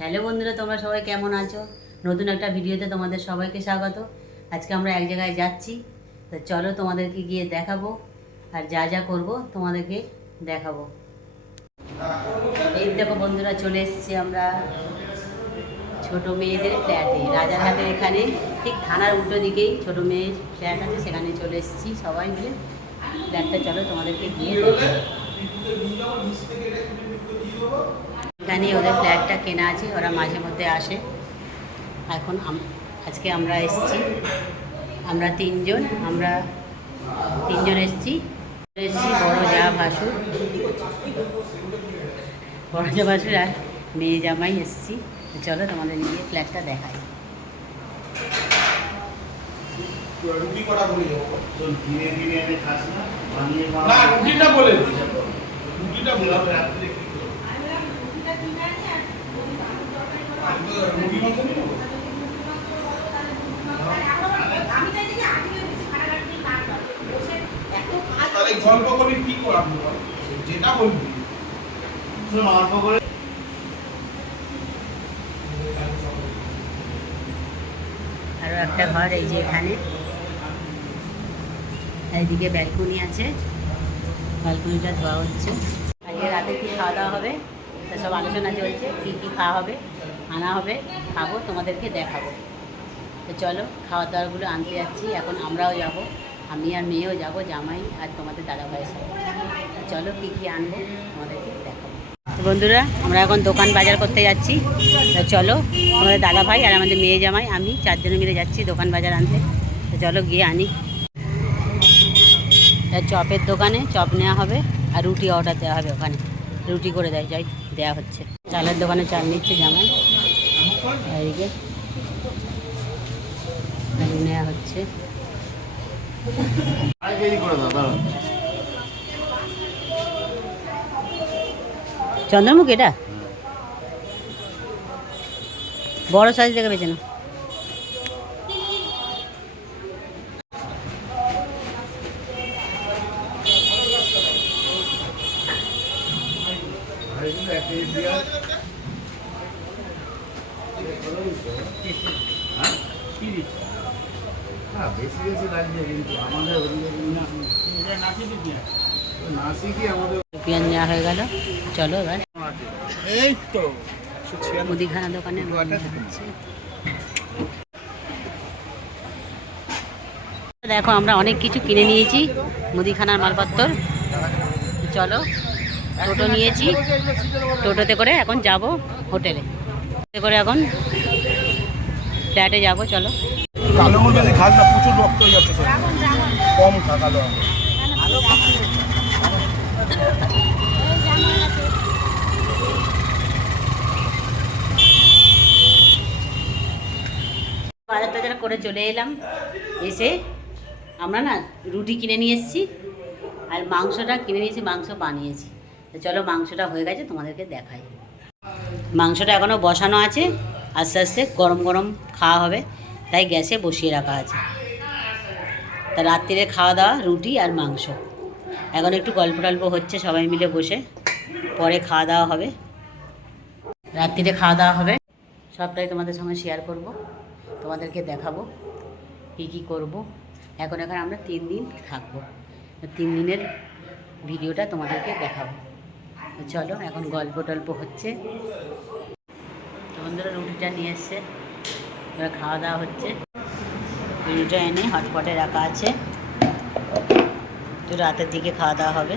Hello বন্ধুরা, তোমরা সবাই কেমন আছো? নতুন একটা ভিডিওতে তোমাদের সবাইকে স্বাগত। আজকে আমরা এক জায়গায় যাচ্ছি, তো চলো তোমাদেরকে গিয়ে দেখাবো আর যা যা করব তোমাদেরকে দেখাবো। এই দেখো বন্ধুরা, চলে এসেছি আমরা ছোট মেয়েদের ফ্ল্যাটে, রাজারহাটের এখানে ঠিক থানার উল্টো দিকেই ছোট মেয়ের ফ্ল্যাট আছে, সেখানে চলে এসেছি সবাই মিলে। ফ্ল্যাটটা চলো তোমাদেরকে গিয়ে দেখাবো। এখানে ওদের ফ্ল্যাটটা কেনা আছে, ওরা মাঝে মধ্যে আসে। এখন আজকে আমরা এসেছি, আমরা তিনজন এসেছি বড় যা ভাসুর আর মেয়ে জামাই এসেছি। চলো তোমাদের নিয়ে ফ্ল্যাটটা দেখাই। গল্প করে কি করাবো, যেটা বলবি অল্প করে। আরও একটা ঘর এই যে এখানে, এইদিকে ব্যালকনি আছে, ব্যালকনিটা ধোয়া হচ্ছে। আজকে রাতে কী খাওয়া দাওয়া হবে তা সব আলোচনা চলছে, কী কী খাওয়া হবে, আনা হবে, খাবো, তোমাদেরকে দেখাবো। তো চলো খাওয়া দাওয়াগুলো আনতে যাচ্ছি। এখন আমরাও যাব, আমি আর মেয়েও যাব, জামাই আর তোমাদের দাদাভাইয়ের সাথে। চলো কী কী আনবো তোমাদেরকে দেখাবো। বন্ধুরা, আমরা এখন দোকান বাজার করতে যাচ্ছি। তো চলো, আমাদের দাদাভাই আর আমাদের মেয়ে জামাই আমি চারজনে মিলে যাচ্ছি দোকান বাজার আনতে। তো চলো গিয়ে আনি। চপের দোকানে চপ নেওয়া হবে আর রুটি অর্ডার দেওয়া হবে, ওখানে রুটি করে দেওয়া হচ্ছে। চালের দোকানে চাল নিচ্ছে জামাই, এদিকে নেওয়া হচ্ছে। চন্দ্রমুখ এটা বড় সাইজ দেখে বেছে না। বেশি বেশি লাগছে কিন্তু আমাদের পেঁয়াজ নেওয়া হয়ে গেল। চলো এবার এই তো মুদিখানা দোকানে দেখো আমরা অনেক কিছু কিনে নিয়েছি মুদিখানার মালপত্র। চলো টোটো নিয়েছি, টোটোতে করে এখন যাব হোটেলে, করে এখন ফ্ল্যাটে যাব। চলো কালো মুরগি বেশি খাস না, প্রচুর রক্ত হয়ে যাচ্ছে, কম খা কালো। বাজার টাজার করে চলে এলাম, এসে আমরা না রুটি কিনে নিয়ে এসেছি আর মাংসটা কিনে নিয়েছি, মাংস বানিয়েছি। তো চলো মাংসটা হয়ে গেছে, তোমাদেরকে দেখাই। মাংসটা এখনও বসানো আছে, আস্তে আস্তে গরম গরম খাওয়া হবে, তাই গ্যাসে বসিয়ে রাখা আছে। তা রাত্রিরে খাওয়া দাওয়া রুটি আর মাংস। এখন একটু গল্প টল্প হচ্ছে সবাই মিলে বসে, পরে খাওয়া দাওয়া হবে, রাত্রিরে খাওয়া দাওয়া হবে। সবটাই তোমাদের সঙ্গে শেয়ার করব, তোমাদেরকে দেখাবো কী কী করবো। এখন আমরা 3 দিন থাকবো, 3 দিনের ভিডিওটা তোমাদেরকে দেখাবো। চলো এখন গল্প টল্প হচ্ছে। তো বন্ধুরা রুটিটা নিয়ে এসছে, এবার খাওয়া দাওয়া হচ্ছে। রুটিটা এনে হটপটে রাখা আছে, তো রাতের দিকে খাওয়া দাওয়া হবে।